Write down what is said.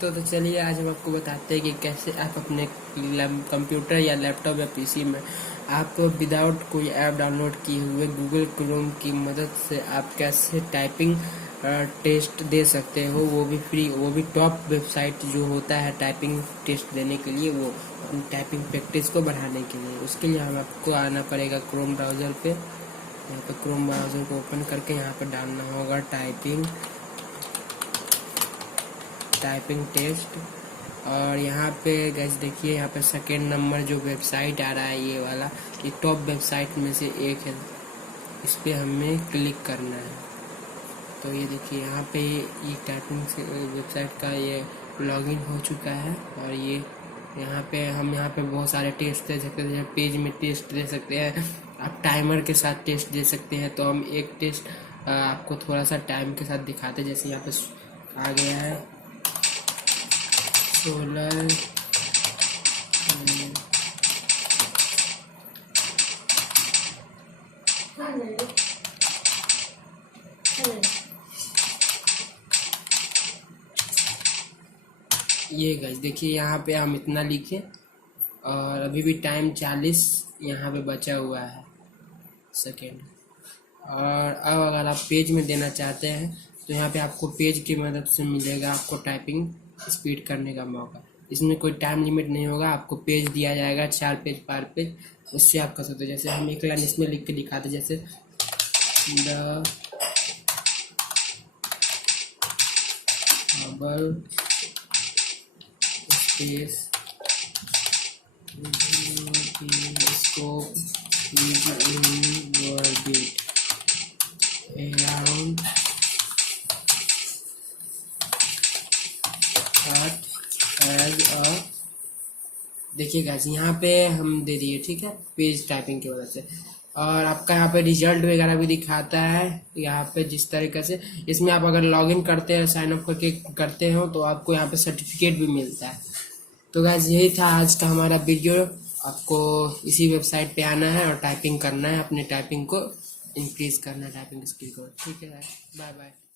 दोस्तों, तो चलिए आज हम आपको बताते हैं कि कैसे आप अपने कंप्यूटर या लैपटॉप या पीसी में आप विदाउट कोई ऐप डाउनलोड किए हुए गूगल क्रोम की मदद से आप कैसे टाइपिंग टेस्ट दे सकते हो, वो भी फ्री, वो भी टॉप वेबसाइट जो होता है टाइपिंग टेस्ट देने के लिए, वो टाइपिंग प्रैक्टिस को बढ़ाने के लिए। उसके लिए हम आपको आना पड़ेगा क्रोम ब्राउज़र पे। यहाँ पे क्रोम ब्राउज़र को ओपन करके यहाँ पे डालना होगा टाइपिंग टेस्ट। और यहाँ पे गाइस देखिए, यहाँ पे सेकेंड नंबर जो वेबसाइट आ रहा है ये वाला, ये टॉप वेबसाइट में से एक है। इस पे हमें क्लिक करना है। तो ये देखिए यहाँ पे ये टाइपिंग वेबसाइट का ये लॉगिन हो चुका है। और ये यहाँ पे बहुत सारे टेस्ट दे सकते हैं। पेज में टेस्ट दे सकते हैं, आप टाइमर के साथ टेस्ट दे सकते हैं। तो हम एक टेस्ट आपको थोड़ा सा टाइम के साथ दिखाते हैं। जैसे यहाँ पे आ गया है 16। ये गाइस देखिए, यहाँ पे हम इतना लिखे और अभी भी टाइम 40 यहाँ पे बचा हुआ है सेकेंड। और अब अगर आप पेज में देना चाहते हैं तो यहाँ पे आपको पेज की मदद से मिलेगा आपको टाइपिंग स्पीड करने का मौका। इसमें कोई टाइम लिमिट नहीं होगा, आपको पेज दिया जाएगा 4 पेज 5 पेज, उससे आप कर सकते हो। जैसे हम एक लाइन इसमें लिख के दिखाते, जैसे the bubble space scope is in your bit around as a। देखिए गाइस, यहाँ पे हम दे दिए, ठीक है, पेज टाइपिंग की वजह से। और आपका यहाँ पे रिजल्ट वगैरह भी दिखाता है यहाँ पे जिस तरीके से। इसमें आप अगर लॉगिन करते हैं, साइन अप करके करते हो, तो आपको यहाँ पे सर्टिफिकेट भी मिलता है। तो गाइस यही था आज का हमारा वीडियो। आपको इसी वेबसाइट पे आना है और टाइपिंग करना है, अपने टाइपिंग को इंक्रीज करना है, टाइपिंग स्किल को। ठीक है, बाय बाय।